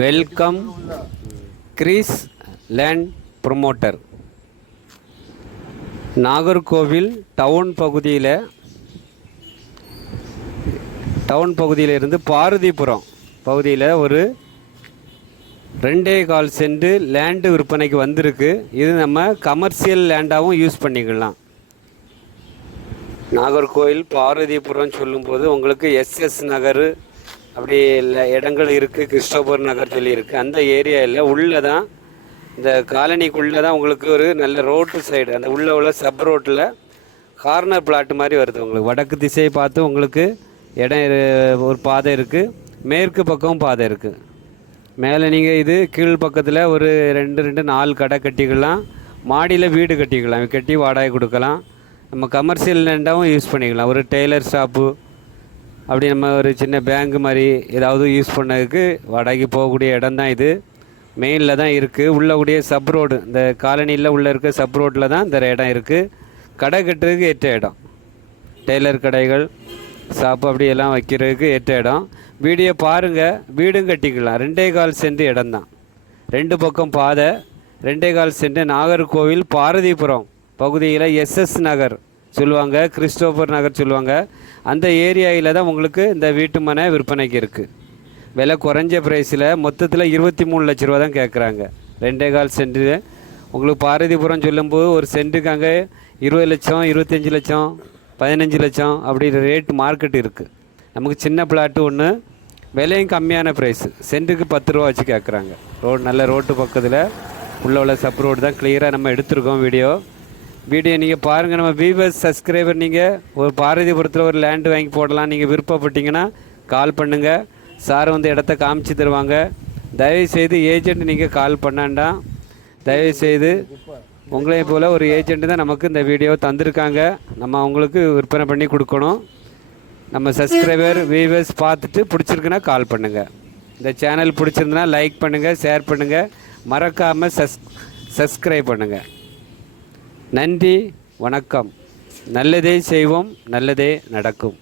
Welcome Greece land promoter. Nagercoil town பகுதியிலிருந்து பாரதிபுரம் பகுதியில் ஒரு 2.25 சென்ட் லேண்டு விற்பனைக்கு வந்திருக்கு. இது நம்ம கமர்ஷியல் லேண்டாகவும் யூஸ் பண்ணிக்கலாம். நாகர்கோவில் பாரதிபுரம் சொல்லும்போது உங்களுக்கு எஸ்எஸ் நகர் அப்படி இடங்கள் இருக்குது, கிறிஸ்டோபர் நகர் சொல்லியிருக்கு. அந்த ஏரியாவில் உள்ளே தான், இந்த காலனிக்குள்ளே தான் உங்களுக்கு ஒரு நல்ல ரோட்டு சைடு, அந்த உள்ள சப் ரோட்டில் கார்னர் பிளாட் மாதிரி வருது. உங்களுக்கு வடக்கு திசையை பார்த்து உங்களுக்கு இடம் ஒரு பாதை இருக்குது, மேற்கு பக்கமும் பாதை இருக்குது. மேலே நீங்கள் இது கீழ் பக்கத்தில் ஒரு 4 கடை கட்டிக்கலாம், மாடியில் வீடு கட்டிக்கலாம், கட்டி வாடகை கொடுக்கலாம். நம்ம கமர்ஷியல் லேண்டாகவும் யூஸ் பண்ணிக்கலாம். ஒரு டெய்லர் ஷாப்பு அப்படி நம்ம ஒரு சின்ன பேங்க் மாதிரி ஏதாவது யூஸ் பண்ணதுக்கு வாடகைக்கு போகக்கூடிய இடம் தான் இது. மெயினில் தான் இருக்குது. உள்ளக்கூடிய சப் ரோடு, இந்த காலனியில் உள்ளே இருக்க சப் ரோட்டில் தான் இந்த இடம் இருக்குது. கடை கட்டுறதுக்கு ஏற்ற இடம், டெய்லர் கடைகள் ஷாப்பு அப்படி எல்லாம் வைக்கிறதுக்கு ஏற்ற இடம். வீடியோ பாருங்கள், வீடும் கட்டிக்கலாம். 2.25 சென்ட் இடம் தான், 2 பக்கம் பாதை. 2.25 சென்ட் நாகர்கோவில் பாரதிபுரம் பகுதியில் எஸ்எஸ் நகர் சொல்லுவாங்க, கிறிஸ்டோபர் நகர் சொல்லுவாங்க. அந்த ஏரியாவில் தான் உங்களுக்கு இந்த வீட்டு மனை விற்பனைக்கு இருக்குது. விலை குறைஞ்ச ப்ரைஸில் மொத்தத்தில் 23 லட்ச ரூபா தான் கேட்குறாங்க. 2.25 சென்ட் உங்களுக்கு பாரதிபுரம் சொல்லும்போது ஒரு சென்ட்டுக்கு அங்கே 20 லட்சம், 25 லட்சம், 15 லட்சம் அப்படி ரேட் மார்க்கெட் இருக்குது. நமக்கு சின்ன பிளாட்டு ஒன்று, விலையும் கம்மியான ப்ரைஸு, சென்ட்டுக்கு 10 ரூபா வச்சு கேட்குறாங்க. நல்ல ரோட்டு பக்கத்தில் உள்ள சப் ரோடு தான். கிளியராக நம்ம எடுத்திருக்கோம் வீடியோ நீங்கள் பாருங்கள். நம்ம வியூவர்ஸ் சப்ஸ்கிரைபர், நீங்கள் ஒரு பாரதிபுரத்தில் ஒரு லேண்டு வாங்கி போடலாம், நீங்கள் விருப்பப்பட்டீங்கன்னா கால் பண்ணுங்கள். சார் வந்து இடத்த காமிச்சு தருவாங்க. தயவுசெய்து ஏஜெண்ட் நீங்கள் கால் பண்ணாண்டாம். தயவுசெய்து உங்களையும் போல் ஒரு ஏஜெண்ட் தான் நமக்கு இந்த வீடியோவை தந்திருக்காங்க. நம்ம அவங்களுக்கு விற்பனை பண்ணி கொடுக்கணும். நம்ம சப்ஸ்கிரைபர் வியூவர்ஸ் பார்த்துட்டு பிடிச்சிருக்குன்னா கால் பண்ணுங்கள். இந்த சேனல் பிடிச்சிருந்துன்னா லைக் பண்ணுங்கள், ஷேர் பண்ணுங்கள், மறக்காமல் சப்ஸ்கிரைப் பண்ணுங்கள். நன்றி, வணக்கம். நல்லதே செய்வோம், நல்லதே நடக்கும்.